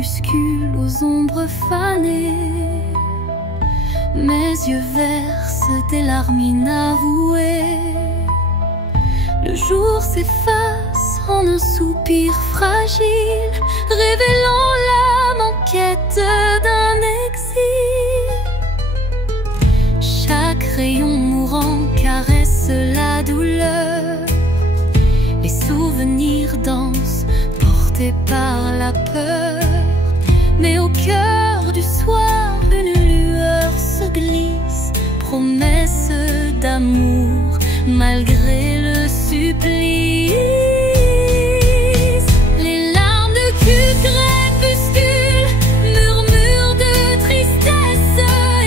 crépuscule aux ombres fanées. Mes yeux versent des larmes inavouées. Le jour s'efface en un soupir fragile, révélant l'âme en quête d'un exil. Chaque rayon mourant caresse la douleur. Les souvenirs dansent, portés par la peur. Mais au cœur du soir, une lueur se glisse, promesse d'amour malgré le supplice. Les larmes de crépuscule, murmures de tristesse,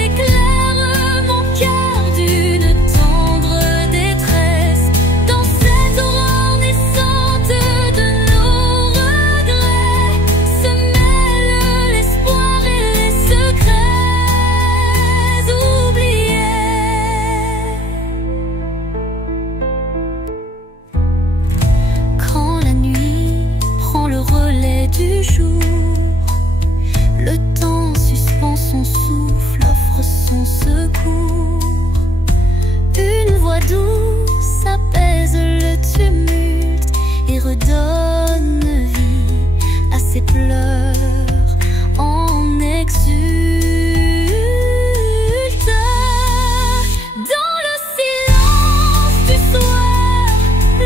éclairent mon cœur d'une tendre détresse. Dans cette aurore naissante de nos regrets se mêlent l'espoir et les secrets oubliés. Quand la nuit prend le relais du jour, le temps suspend son souffle, offre son secours. Une voix douce apaise le tumulte et redonne vie à ses pleurs en exulte. Dans le silence du soir,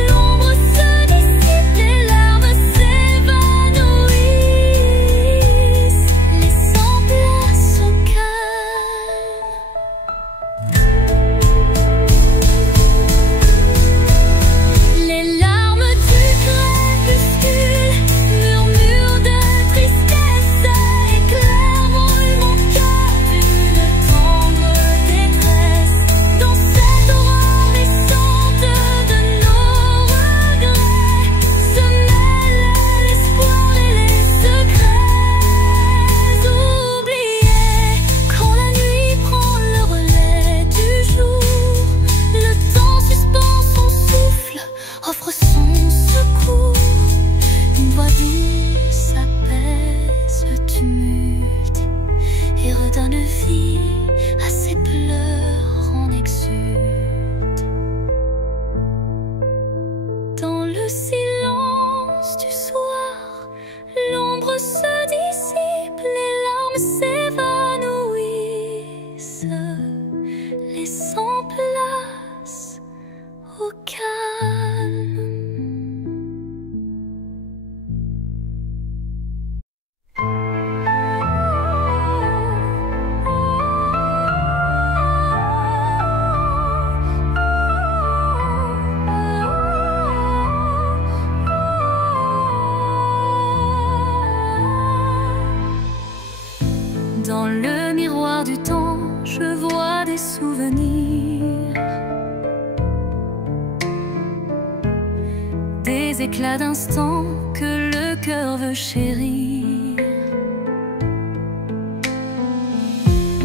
l'ombre se dissipe, les larmes s'évanouissent, laissant place au calme. Les larmes du crépuscule, murmures de tristesse, éclairent mon cœur d'une tendre détresse. Dans cette aurore naissante de nos regrets se mêlent l'espoir et les secrets oubliés. Quand la nuit prend le relais du jour, le temps suspend son souffle, offre son secours. Une voix douce apaise le tumulte et redonne vie à ses pleurs en exulte. Dans le silence du soir, l'ombre se dissipe, les larmes s'évanouissent, laissant place au calme. Dans le miroir du temps, je vois des souvenirs, des éclats d'instants que le cœur veut chérir.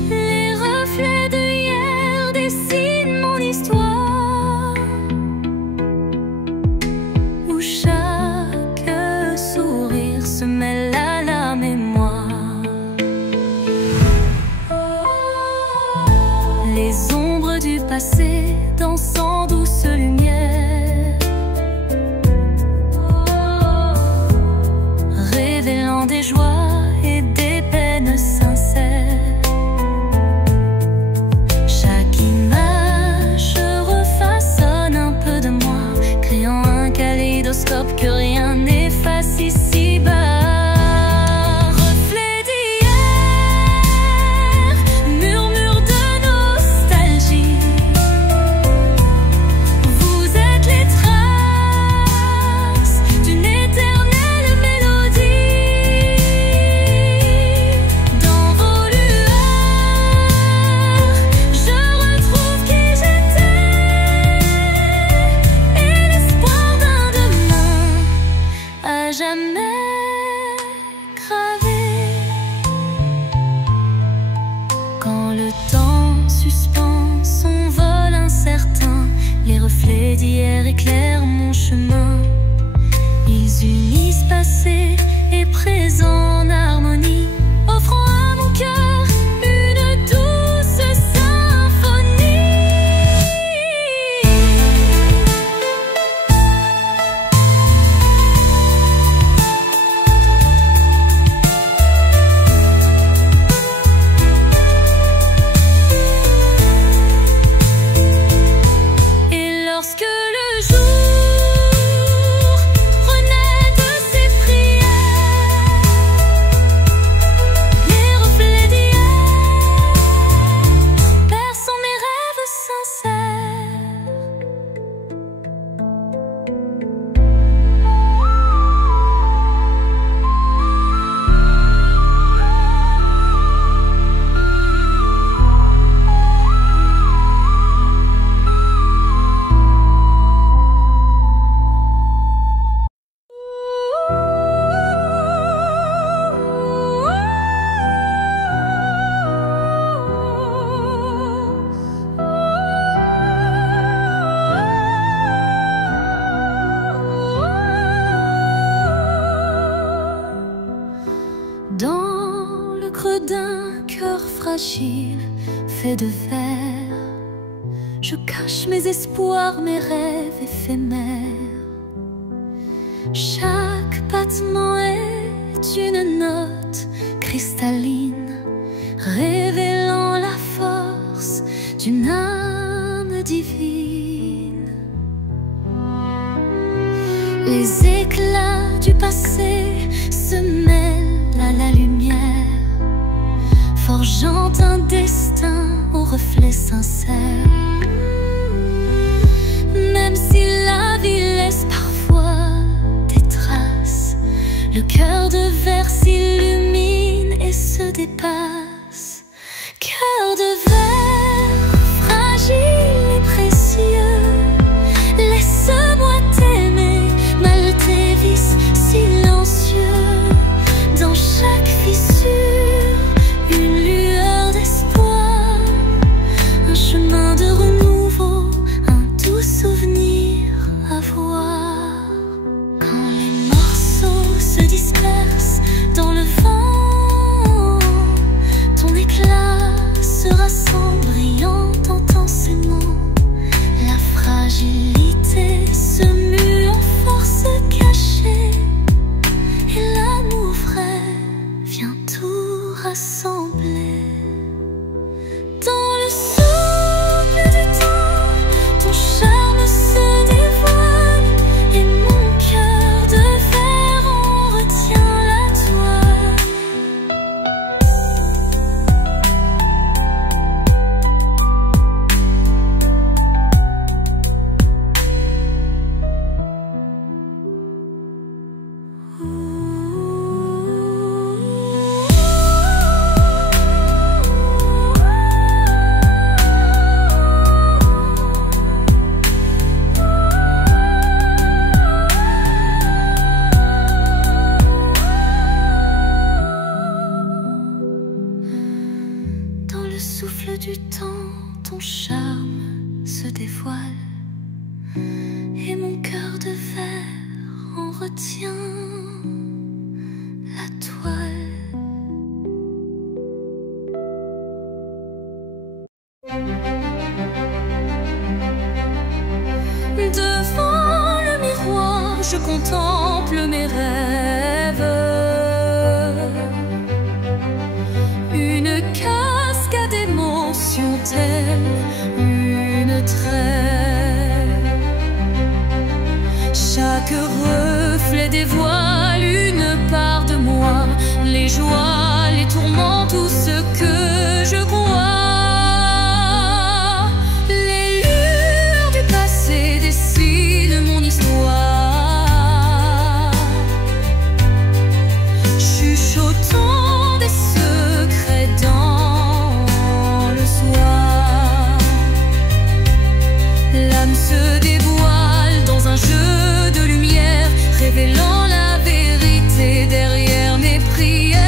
Les reflets de hier dessinent mon histoire, où chaque sourire se mêle à la mémoire. Les ombres du passé dansant douce lumière, révélant des joies et des peines sincères. Chaque image refaçonne un peu de moi, créant un kaléidoscope que rien n'efface ici-bas. Reflet d'hier, murmure de nostalgie, vous êtes les traces d'une éternelle mélodie. Dans vos lueurs, je retrouve qui j'étais et l'espoir d'un demain à jamais gravé. Quand le temps suspend son vol incertain, les reflets d'hier éclairent mon chemin. Ils unissent passé et présent en harmonie. un cœur fragile fait de verre, je cache mes espoirs, mes rêves éphémères. Chaque battement est une note cristalline, révélant la force d'une âme divine. Les éclats du passé se mêlent à la lumière, forgeant un destin au reflet sincère. Même si la vie laisse parfois des traces, le cœur de verre s'illumine et se dépasse. Cœur de verre, fragile et précieux, laisse-moi t'aimer, mal tes vices silencieux. Dans chaque fissure, une lueur d'espoir, un chemin de renouveau, un doux souvenir à voir. Quand les morceaux se dispersent dans le vent, ton éclat se rassemble brillant intensément. La fragilité se mue en force cachée, et l'amour vrai vient tout rassembler. Dans le souffle du temps, ton charme se dévoile, et mon cœur de verre en retient la toile. Dans le souffle du temps, ton charme se dévoile, et mon cœur de verre en retient la toile. Devant le miroir, je contemple mes rêves. Une cascade d'émotions telle une trêve. Chaque reflet dévoile une part de moi, les joies, les tourments, tout ce que je crois. Les lueurs du passé dessinent mon histoire, chuchotant des secrets dans le soir. L'âme se dévoile dans un jeu de lumière, révélant la vérité derrière mes prières.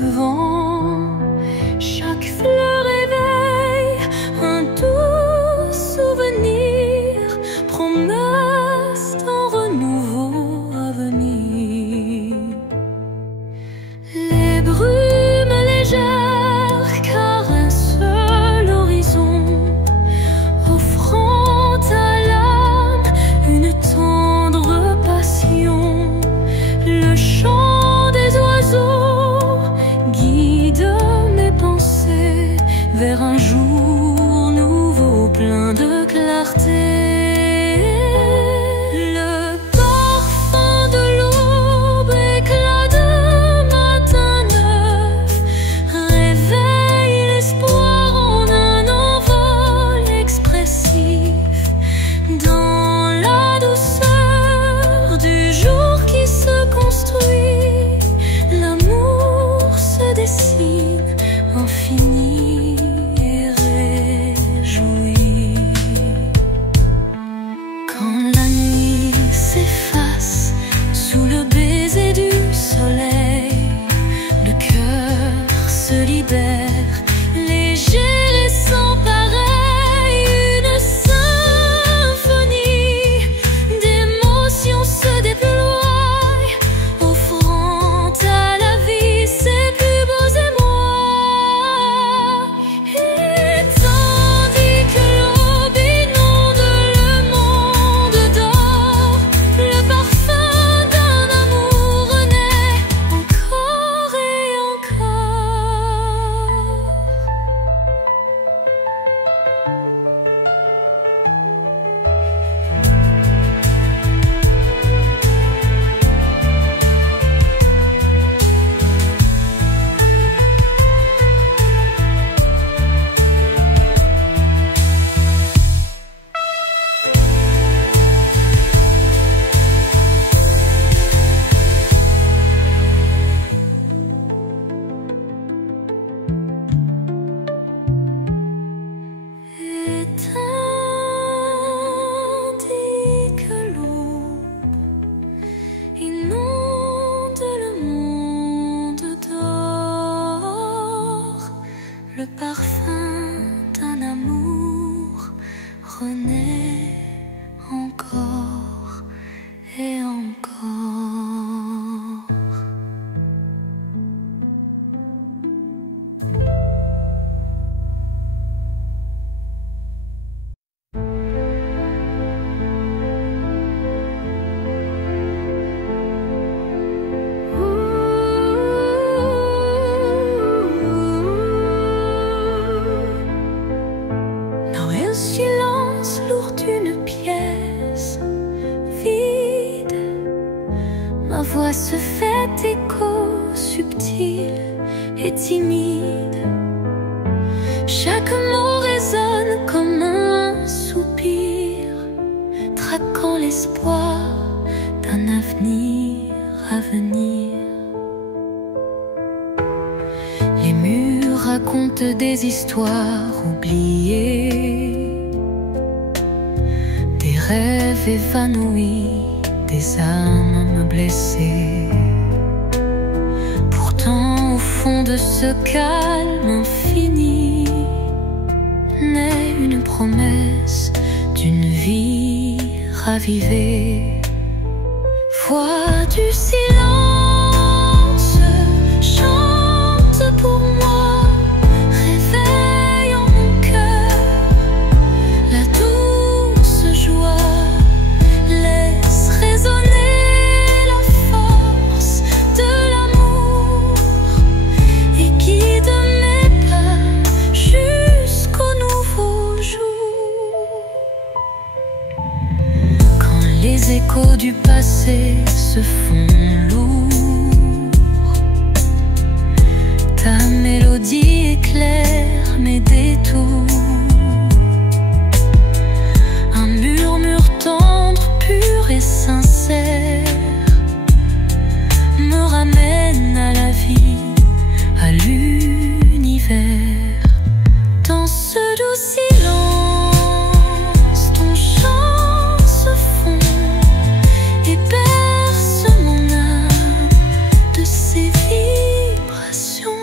vent. Chaque fleur éveille un doux souvenir, promesse d'un renouveau à venir. Les brumes légères caressent l'horizon, offrant à l'âme une tendre passion. Le chant des oiseaux guide mes pensées vers un jour nouveau plein de clarté. Le parfum de l'aube, éclat de matin neuf, réveille l'espoir en un envol expressif. Dans la douceur du jour qui se construit, l'amour se dessine infini et réjoui. Quand la nuit s'efface sous le baiser du soleil, le cœur se libère, léger et sans pareil. Une symphonie d'émotions se déploie, offrant à la vie ses plus beaux émois. Et tandis que l'aube inonde le monde d'or, le parfum d'un amour renaît encore et encore. Et tandis que l'aube inonde le monde d'or, le parfum d'un amour renaît encore et encore. Dans un silence lourd d'une pièce vide, ma voix se fait écho subtil et timide. Chaque mot résonne comme un soupir, traquant l'espoir d'un avenir à venir. Les murs racontent des histoires oubliées, des rêves évanouis, des âmes blessées. Pourtant, au fond de ce calme infini, naît une promesse d'une vie ravivée. Voix du silence, chante pour moi, réveille en mon cœur la douce joie, laisse résonner la force de l'amour et guide mes pas jusqu'au nouveau jour. Quand les échos du passé se font lourds, ta mélodie éclaire mes détours. Un murmure tendre, pur et sincère me ramène à la vie, à l'univers. Dans ce doux silence, ton chant se fond et berce mon âme de ses vibrations.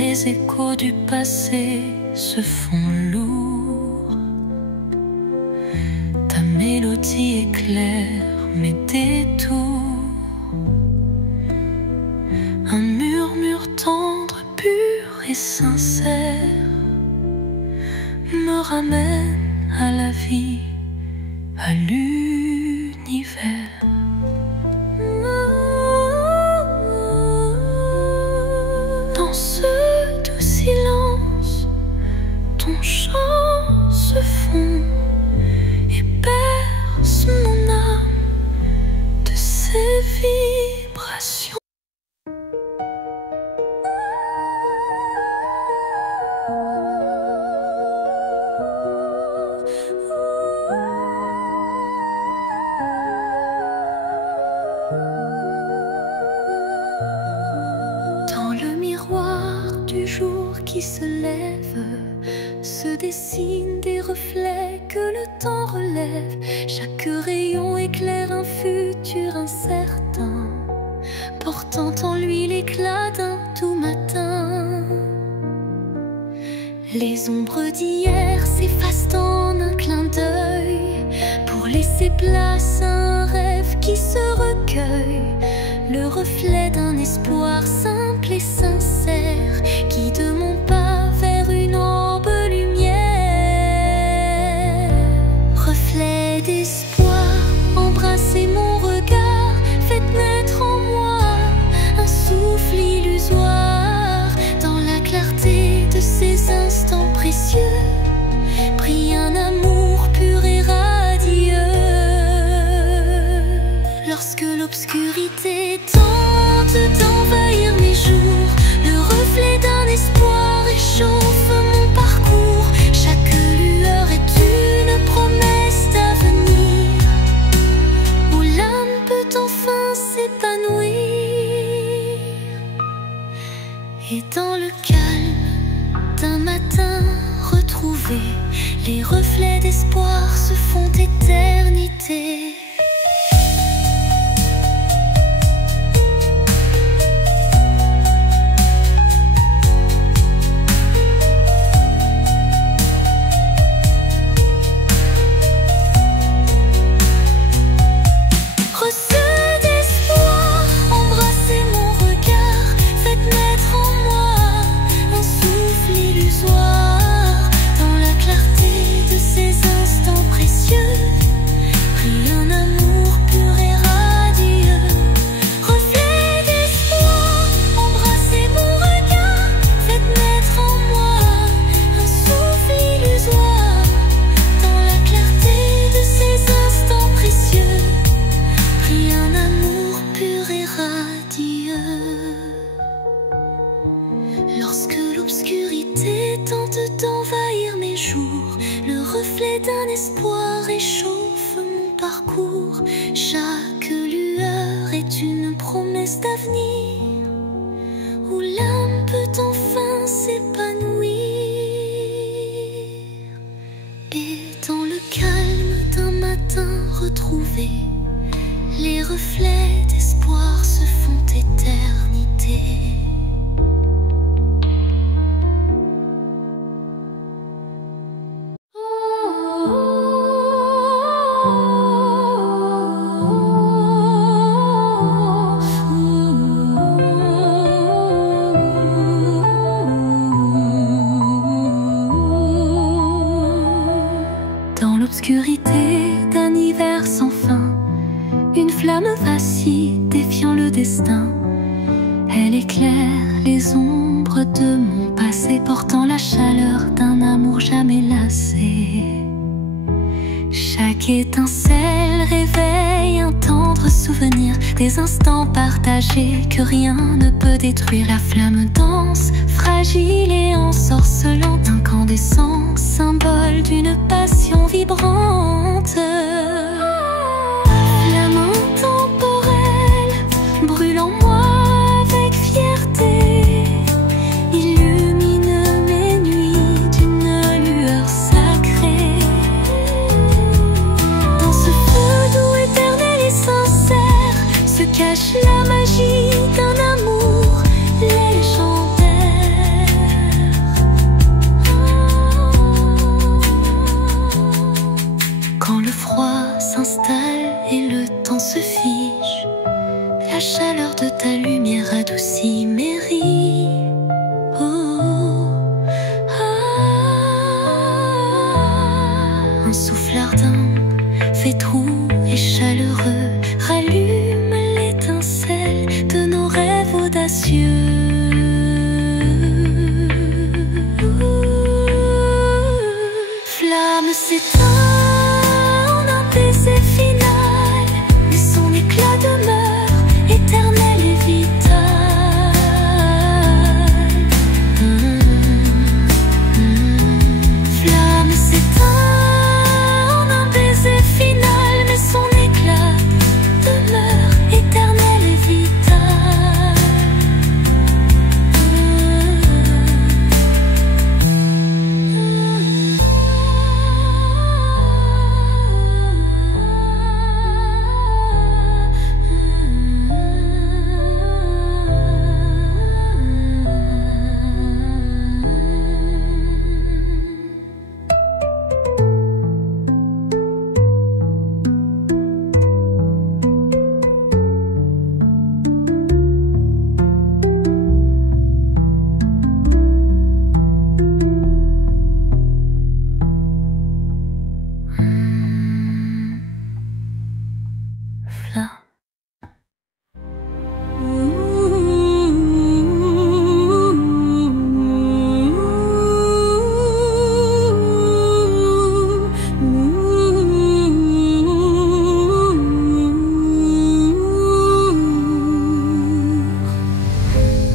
les échos du passé se font lourds. Ta mélodie éclaire mes détours. Un murmure tendre, pur et sincère me ramène à la vie, à l'univers. Dans ce doux silence, ton chant se fond et berce mon âme de ses vibrations. Du jour qui se lève, se dessinent des reflets que le temps relève. Chaque rayon éclaire un futur incertain, portant en lui l'éclat d'un doux matin. Les ombres d'hier s'effacent en un clin d'œil, pour laisser place à un rêve qui se recueille. Le reflet d'un espoir simple et sincère, qui de mon pas vers une aube lumière. Reflet d'espoir, embrassez mon regard, faites naître en moi un souffle illusoire. Dans la clarté de ces instants précieux, brille un amour pur et radieux. Lorsque l'obscurité tente d'envahir mes jours, le reflet d'un espoir réchauffe mon parcours. Chaque lueur est une promesse d'avenir, où l'âme peut enfin s'épanouir. Et dans le calme d'un matin retrouvé, les reflets d'espoir se font éternité. Lorsque l'obscurité tente d'envahir mes jours, le reflet d'un espoir réchauffe mon parcours. Chaque lueur est une promesse d'avenir, où l'âme peut enfin s'épanouir. Et dans le calme d'un matin retrouvé, les reflets d'espoir se font éternité. Dans l'obscurité d'un hiver sans fin, une flamme vacille défiant le destin. Elle éclaire les ombres de mon passé, portant la chaleur d'un amour jamais lassé. Chaque étincelle réveille un tendre souvenir, des instants partagés que rien ne peut détruire. La flamme danse, fragile et ensorcelante, incandescent, symbole d'une passion vibrante. Flamme intemporelle, brûle en moi avec fierté, illumine mes nuits d'une lueur sacrée. Dans ce feu doux, éternel et sincère, se cache la magie d'un amour légendaire. souffle ardent, fait roux et chaleureux, rallume l'étincelle de nos rêves audacieux. Flamme s'éteint en un baiser final, mais son éclat demeure éternel et vital. Flamme s'éteint en un baiser final, mais son éclat demeure éternel et vital.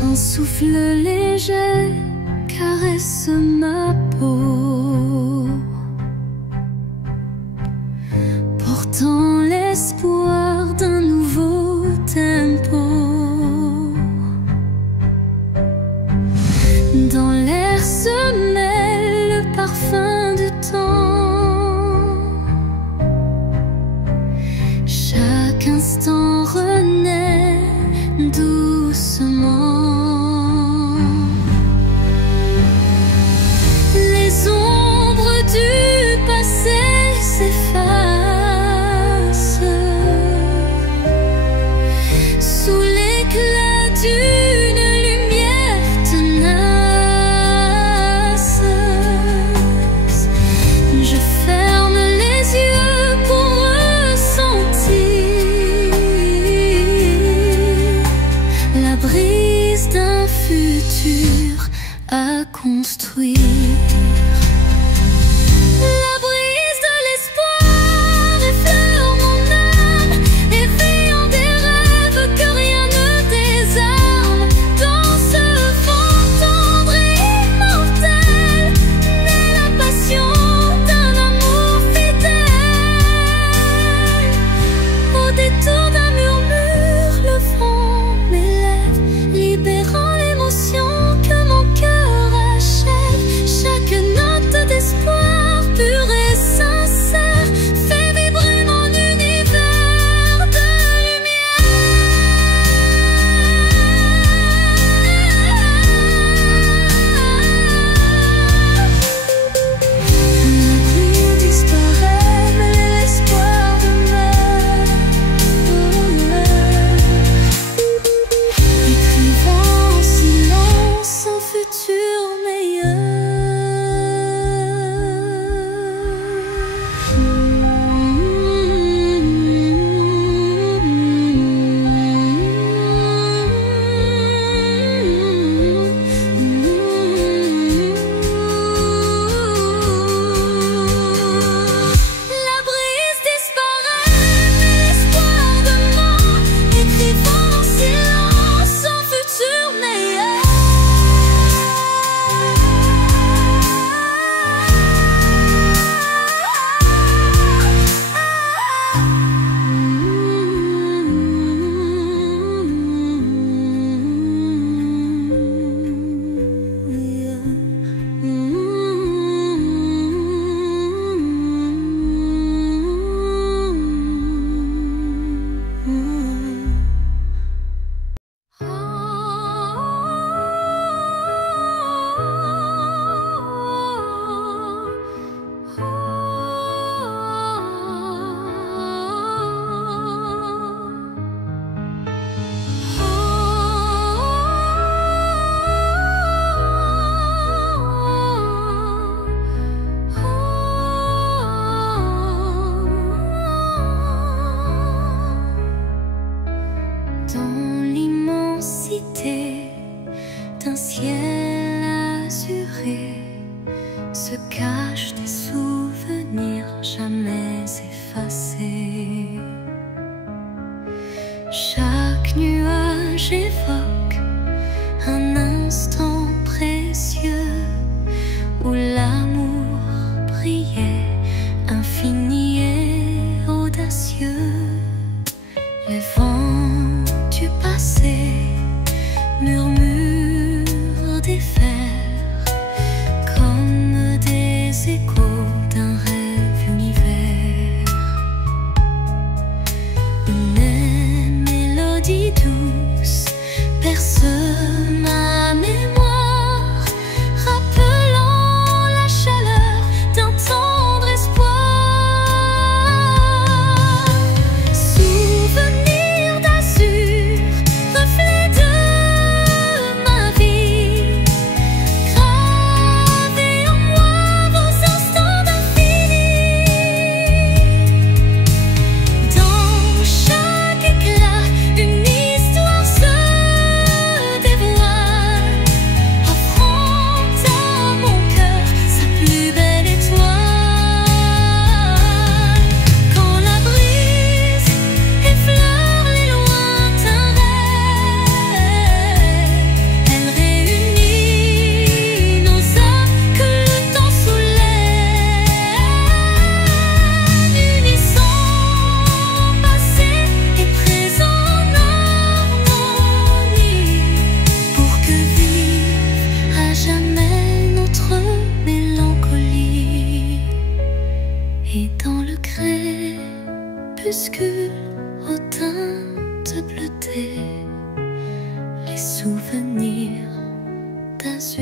Un souffle léger caresse ma peau, portant l'espoir d'un nouveau tempo. Dans l'air se mêle le parfum du temps. Chaque instant renaît doucement. Les ombres du passé s'effacent sous l'éclat d'une lumière tenace. Je ferme les yeux pour ressentir la brise d'un futur à construire. La brise de l'espoir effleure mon âme, éveillant des rêves que rien ne désarme. Dans ce vent tendre et immortel naît la passion d'un amour fidèle. Au détour d'un murmure, le vent m'élève, libérant l'émotion que mon cœur achève. Chaque note d'espoir pur et sincère fait vibrer mon univers de lumière. La pluie disparaît, mais l'espoir demeure, écrivant en silence un futur meilleur. La brise disparaît, mais l'espoir demeure, écrivant en silence un futur meilleur.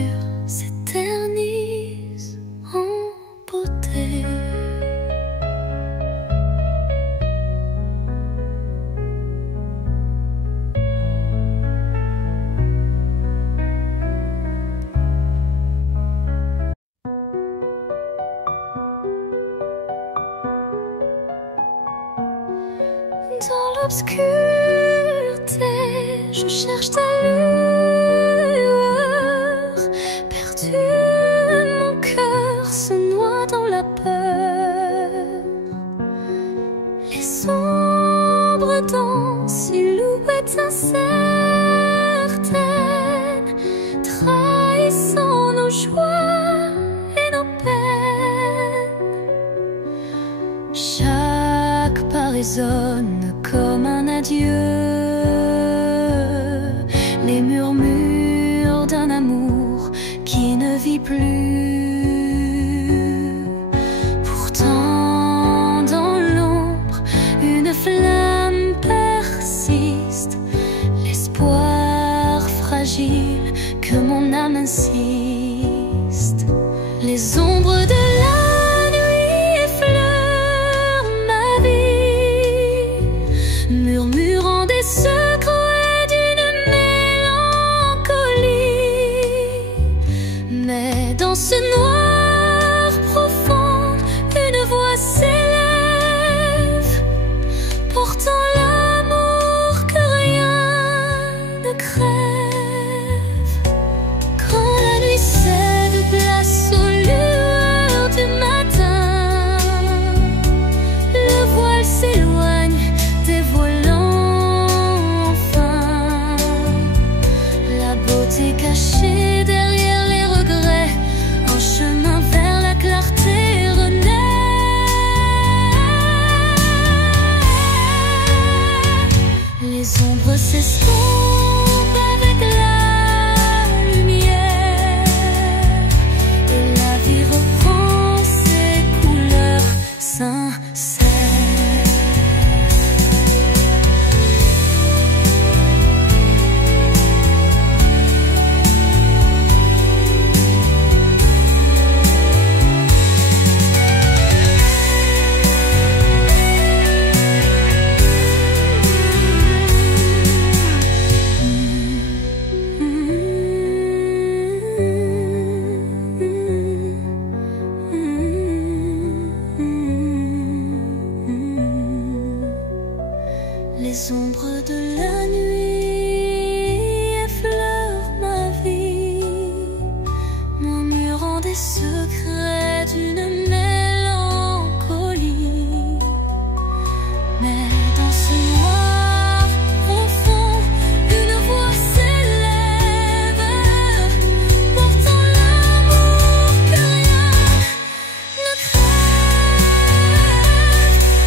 l'aventure s'éternise en beauté. Dans l'obscurité, je cherche ta lueur. Perdu, mon cœur se noie dans la peur. Les ombres dansent, silhouettes incertaines, trahissant nos joies et nos peines. Chaque pas résonne comme un adieu, les murmures d'un amour qui ne vit plus. Pourtant dans l'ombre, une flamme persiste, l'espoir fragile que mon âme insiste. Les ombres de murmurant des secrets d'une mélancolie. Mais dans ce noir profond, une voix s'élève, portant l'amour que rien ne crève. Quand la nuit cède place aux lueurs du matin, le voile s'éloigne, dévoilant enfin la beauté cachée derrière les regrets. Un chemin vers la clarté renaît. Les ombres s'estompent avec la lumière et la vie reprend ses couleurs sincères. Les ombres de la nuit effleurent ma vie, murmurant des secrets d'une mélancolie. Mais dans ce noir profond, une voix s'élève, portant l'amour que rien ne crève.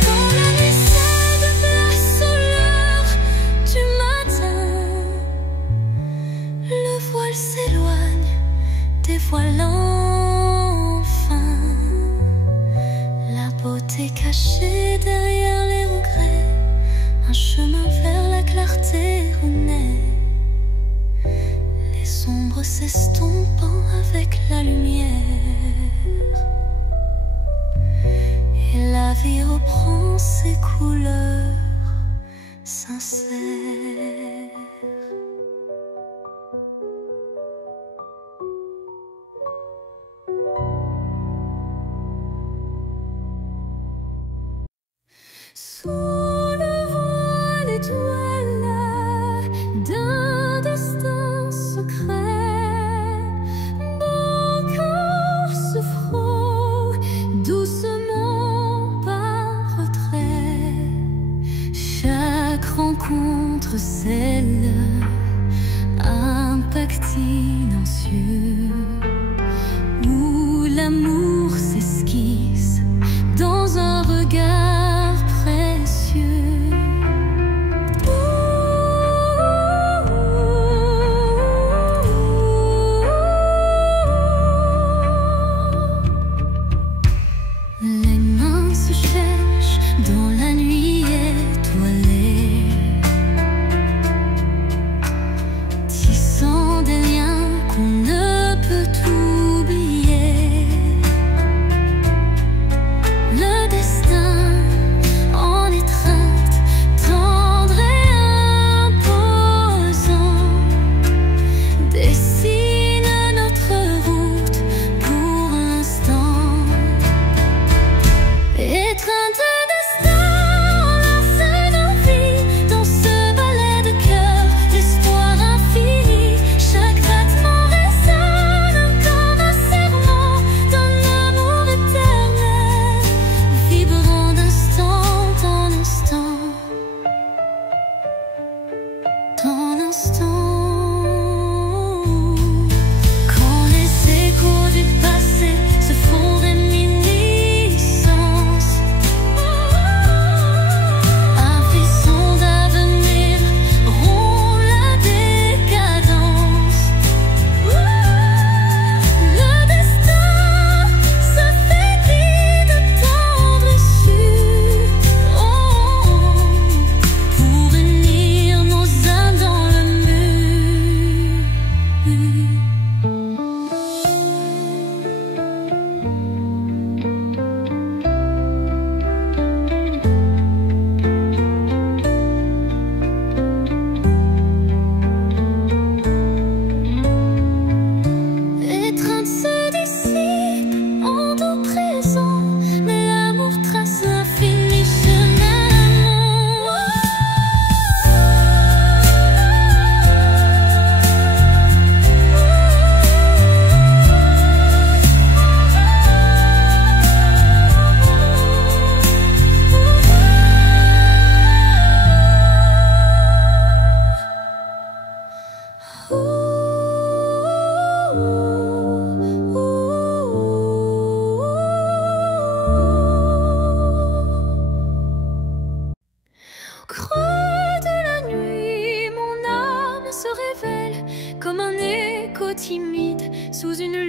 Quand la nuit cède place aux lueurs du matin, le voile s'éloigne, dévoilant enfin la beauté cachée derrière les regrets. Un chemin vers la clarté renaît, les ombres s'estompant avec la lumière, et la vie reprend ses couleurs sincères. Sous le voile étoile d'un destin secret, mon cœur se frôle doucement par retrait. Chaque rencontre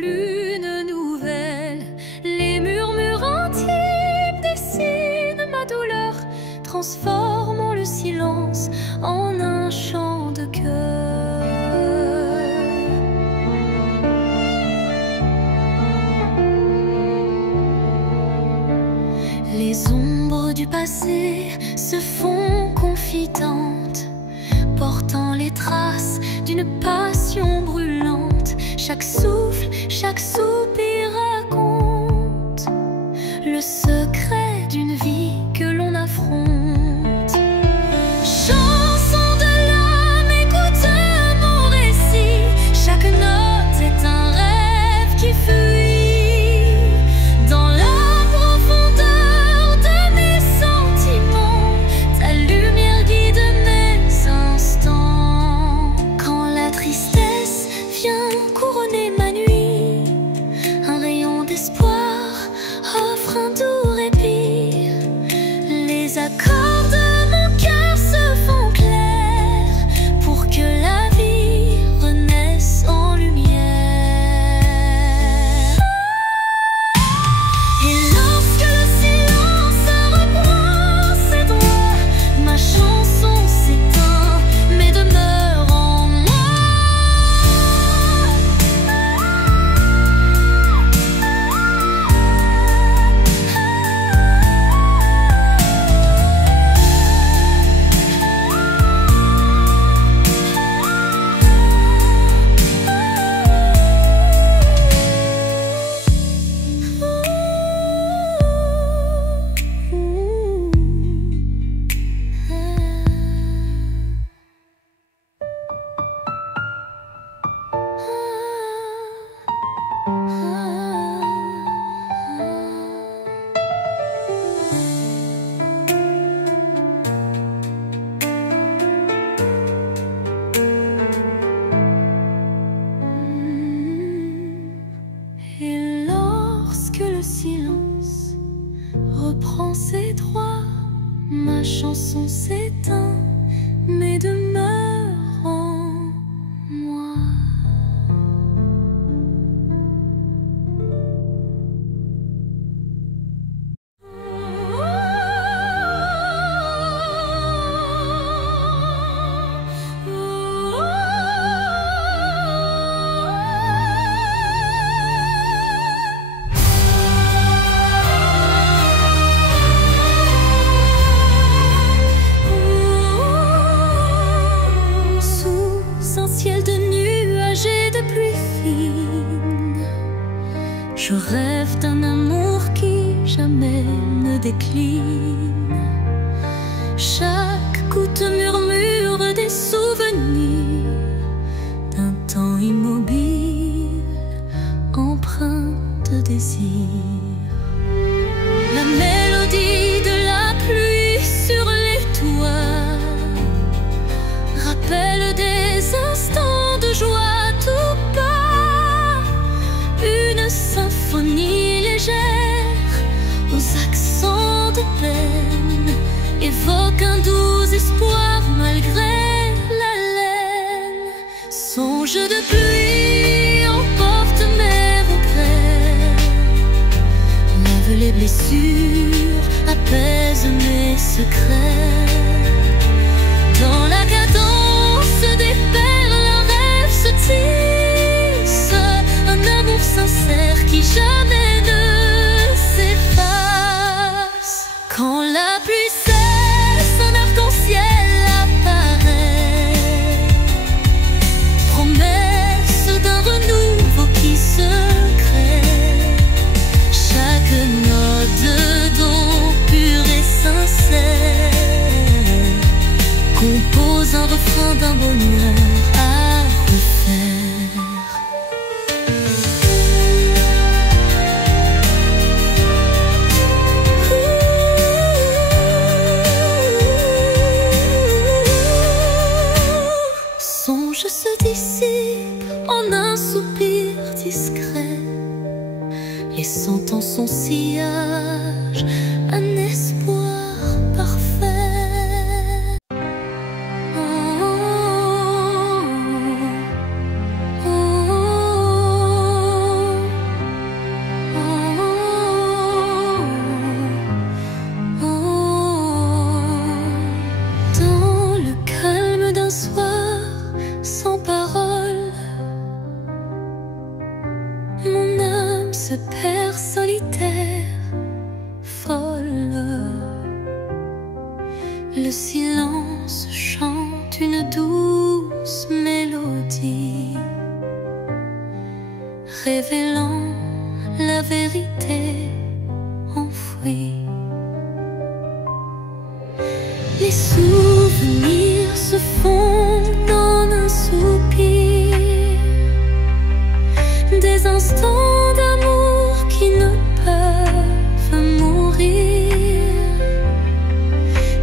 lune nouvelle. Les murmures intimes dessinent ma douleur, transformant le silence en un chant de cœur. Les ombres du passé se font confidentes, portant les traces d'une passion brûlante. Chaque souffle, chaque soupir raconte le secret d'une vie que l'on affronte. Chanson de l'âme, écoute mon récit. Chaque note est un rêve qui fuit dans la profondeur de mes sentiments. Ta lumière guide mes instants. Quand la tristesse vient couronner ma nuit, un rayon d'espoir offre un doux répit. Les accords de mon cœur se font clairs pour que la vie renaisse en lumière. Et lorsque le silence reprend ses droits, ma chanson s'éteint mais demeure en moi. Et lorsque le silence reprend ses droits, ma chanson s'éteint mais demeure en moi. Sous un ciel de nuages et de pluie fine, je rêve d'un amour qui jamais ne décline. Chaque goutte murmure des souvenirs d'un temps immobile, empreint de désir. La mélodie de la pluie sur les toits rappelle des instants de joie tout bas. Une symphonie légère aux accents de peine évoque un doux espoir malgré la laine. Songe de pluie emporte mes regrets, lave les blessures, apaise mes secrets. Dans la cadence des perles, un rêve se tisse, un amour sincère qui jamais ne s'efface. Quand la pluie cesse, un arc-en-ciel apparaît, promesse d'un renouveau qui se crée. Chaque note de don pur et sincère compose un refrain d'un bonheur à refaire. Songe se dissipe en un soupir discret, laissant en son sillage un espoir parfait. se perd solitaire, folle. Le silence chante une douce mélodie, révélant la vérité enfouie. Les souvenirs se fondent en un soupir, des instants d'amour qui ne peuvent mourir.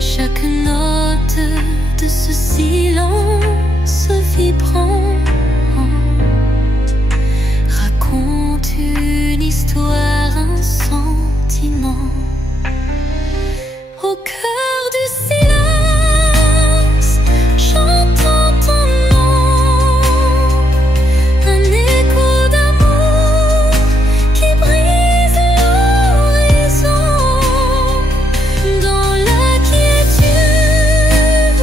Chaque note de ce silence vibrant raconte une histoire, un sentiment. Au cœur du silence, j'entends ton nom, un écho d'amour qui brise l'horizon. Dans la quiétude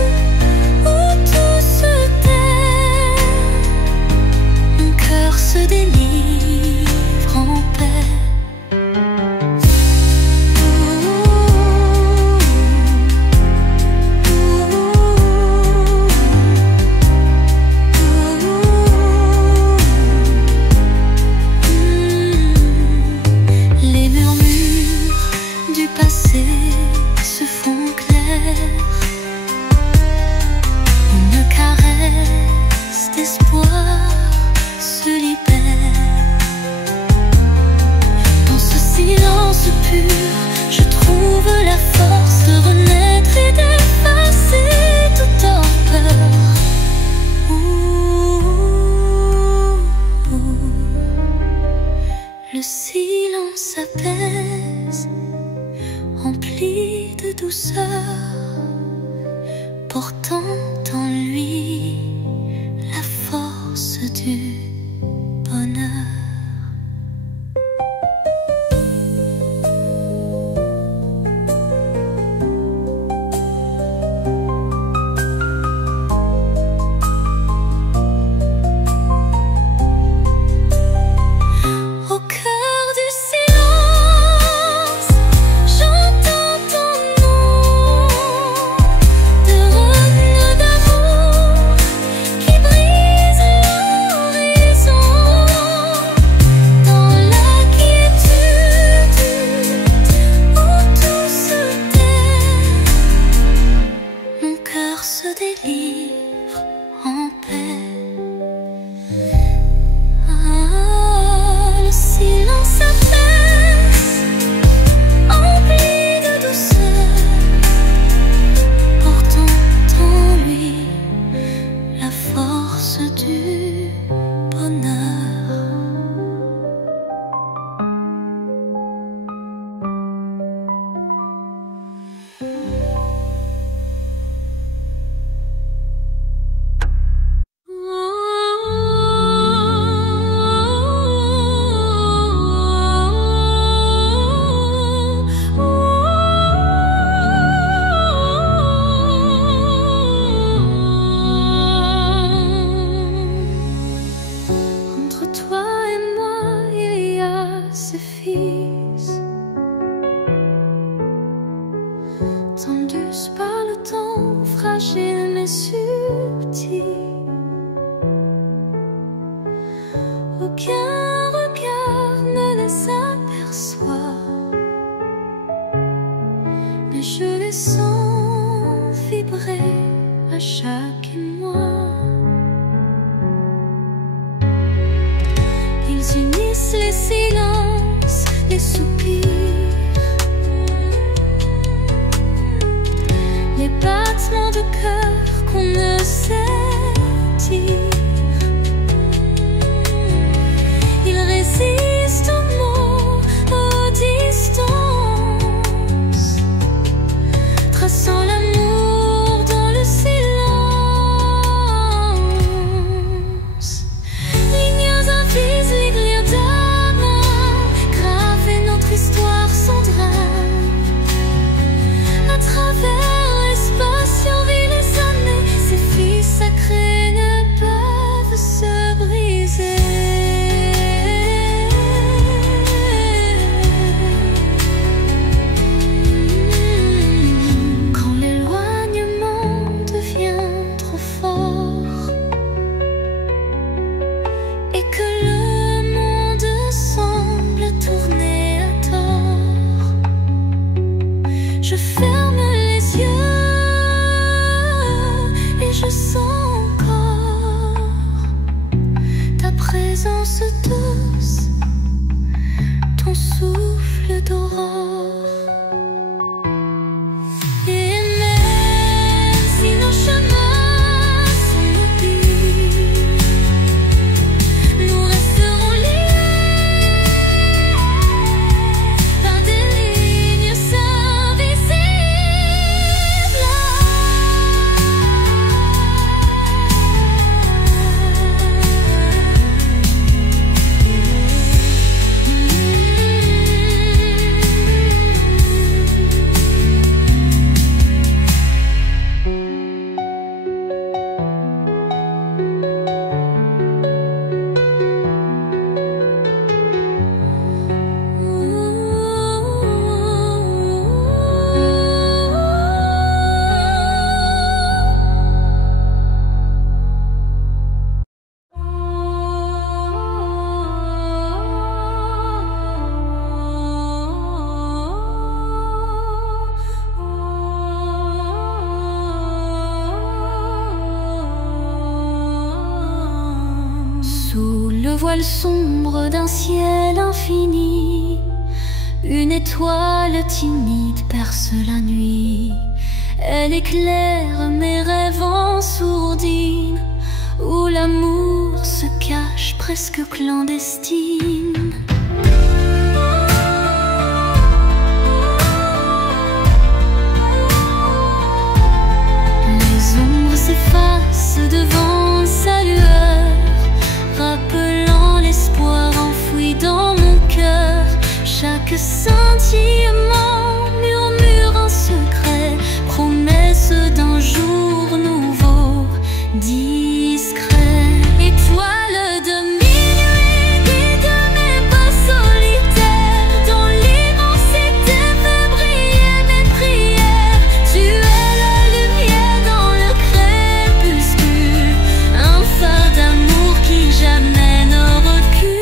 où tout se tait, mon cœur se délivre en paix. Se font clairs, une caresse d'espoir se libère. Dans ce silence pur, je trouve la force de renaître et d'effacer toute torpeur. Le silence apaise, rempli de douceur, portant en lui la force du bonheur. Se délivre en paix. Le silence apaise, empli de douceur, portant en lui la force du bonheur. Toi et moi, il y a ce fils, tendus par le temps, fragile mais subtil. Aucun regard ne les aperçoit, mais je les sens vibrer à chaque émoi. Ils unissent les silences, les soupirs, les battements de cœur qu'on ne sait dire. Ils résistent aux mots, aux distances, traçant l'amour dans le silence. Lignes invisibles, lignes d'amour, voile sombre d'un ciel infini. Une étoile timide perce la nuit. Elle éclaire mes rêves en sourdine, où l'amour se cache presque clandestine. Les ombres s'effacent devant sa lueur, rappelant l'espoir enfoui dans mon cœur. Chaque scintillement murmure un secret, promesse d'un jour nouveau, discret. Étoile de minuit, guide mes pas solitaires, dans l'immensité fait briller mes prières. Tu es la lumière dans le crépuscule, un phare d'amour qui jamais ne recule.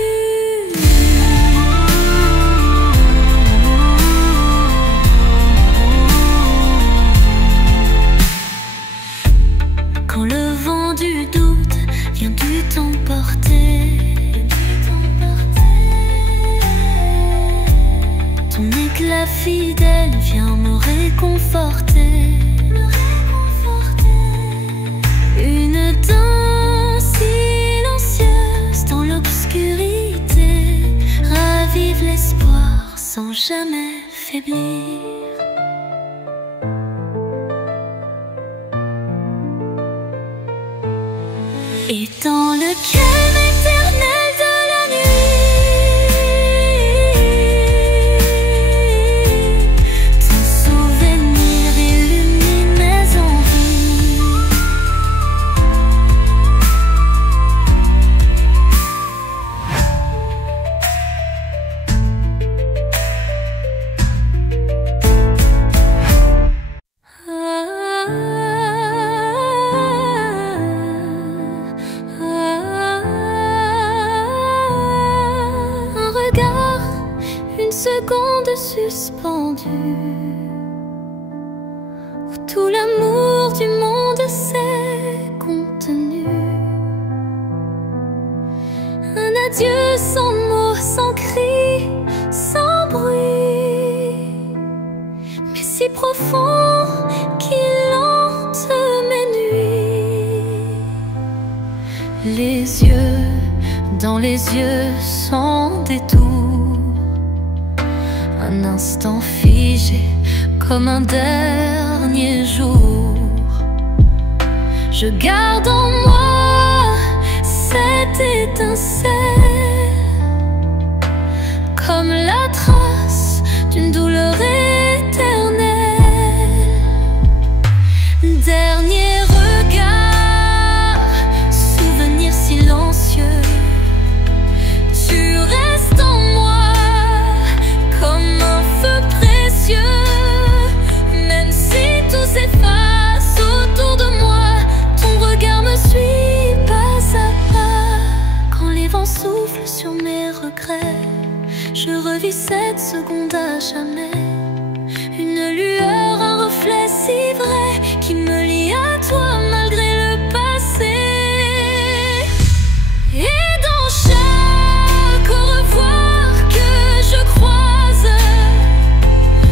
Quand le vent du doute vient du t'emporter, ton éclat fidèle vient me réconforter. Une danse silencieuse dans l'obscurité ravive l'espoir sans jamais faiblir. Et dans le calme éternel de la nuit, ton souvenir illumine mes envies. Un regard, une seconde suspendue, où tout l'amour du monde s'est contenu. Un adieu sans mots, sans cri, sans bruit, mais si profond qu'il hante mes nuits. Les yeux dans les yeux sans détour, un instant figé comme un dernier jour. Je garde en moi cette étincelle, comme la trace d'une douleur éternelle. Dernier regard, souvenir silencieux, tu restes en moi comme un feu précieux. Même si tout s'efface autour de moi, ton regard me suit pas à pas. Quand les vents soufflent sur mes regrets, je revis cette seconde à jamais. Une lueur, un reflet si vrai qui me lie à toi malgré le passé. Et dans chaque au revoir que je croise,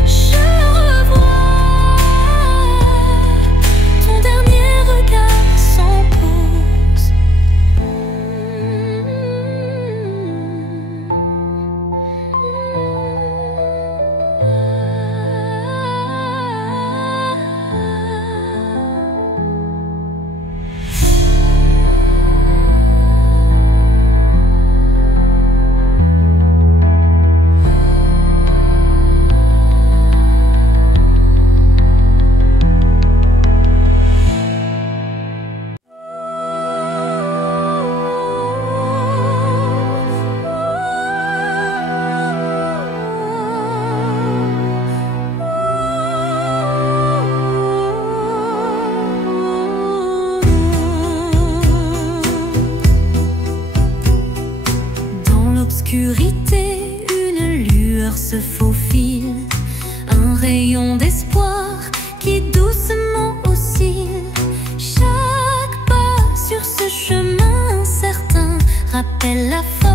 je revois ton dernier regard sans pause. l'obscurité, une lueur se faufile, un rayon d'espoir qui doucement oscille. Chaque pas sur ce chemin incertain rappelle la fin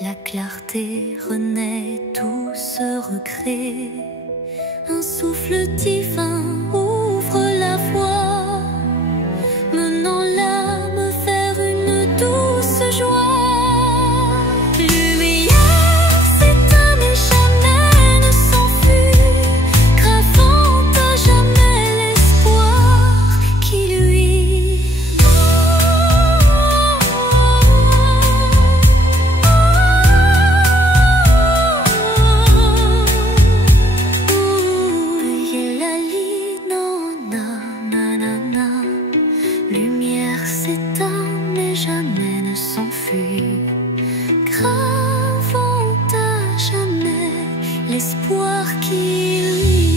La clarté renaît, tout se recrée. Un souffle divin ouvre la voie, menant l'âme vers une douce joie. Lumière s'éteint mais jamais ne s'enfuit, gravant à jamais l'espoir qui luit. Lumière s'éteint mais jamais ne s'enfuit, gravant à jamais l'espoir qui luit.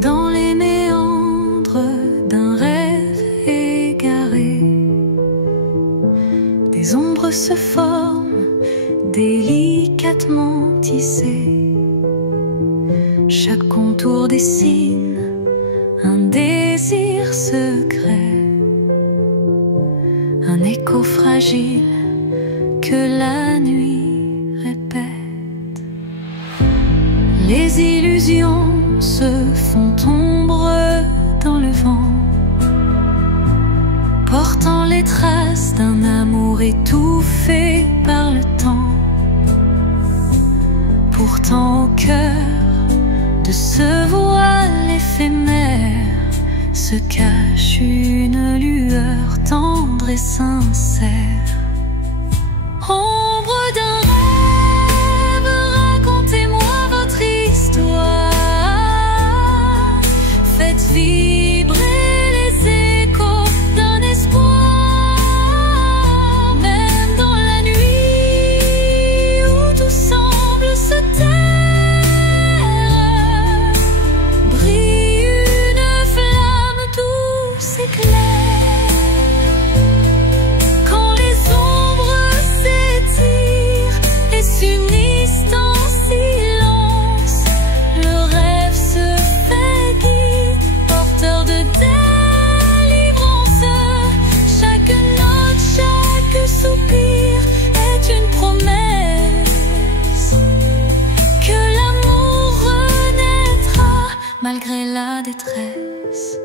Dans les méandres d'un rêve égaré, des ombres se forment, délicatement tissées. Chaque contour dessine un désir secret, un écho fragile que la nuit répète. Les illusions se font ombre dans le vent, portant les traces d'un amour étouffé par le temps. Pourtant au cœur de ce voile éphémère se cache une lueur tendre et sincère. Ombre d'un rêve, racontez-moi votre histoire. Faites vibrer les échos d'un espoir. Même dans la nuit où tout semble se taire, brille une flamme douce et claire. Quand les ombres s'étirent et s'unissent en silence, le rêve se fait guide, porteur de délivrance. Chaque note, chaque soupir est une promesse que l'amour renaîtra malgré la détresse.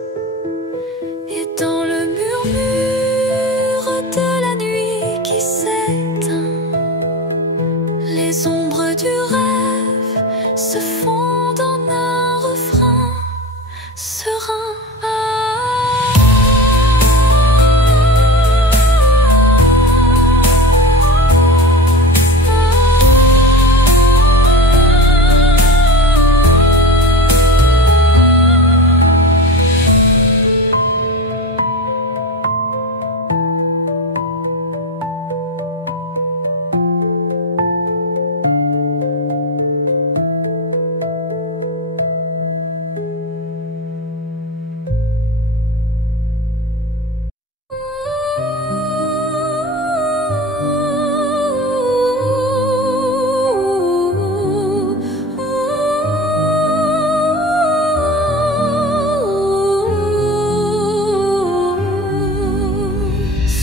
Et dans le murmure de la nuit qui s'éteint, les ombres du rêve se fondent en un refrain serein.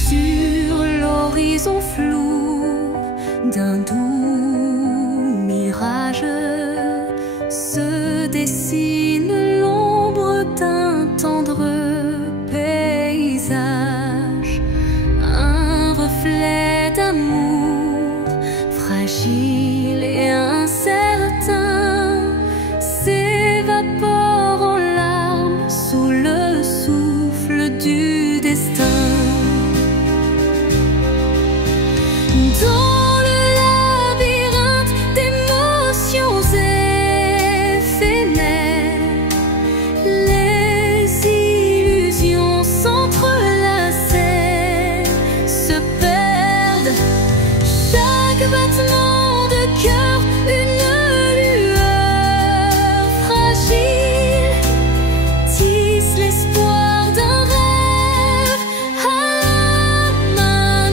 Sur l'horizon flou d'un doux mirage se dessine l'ombre d'un tendre paysage, un reflet d'amour fragile et incertain s'évapore en larmes sous le souffle du destin. Dans le labyrinthe d'émotions éphémères, les illusions s'entrelacent, se perdent. Chaque battement de cœur, une lueur fragile, tisse l'espoir d'un rêve à la main.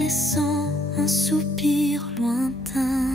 laissant un soupir lointain.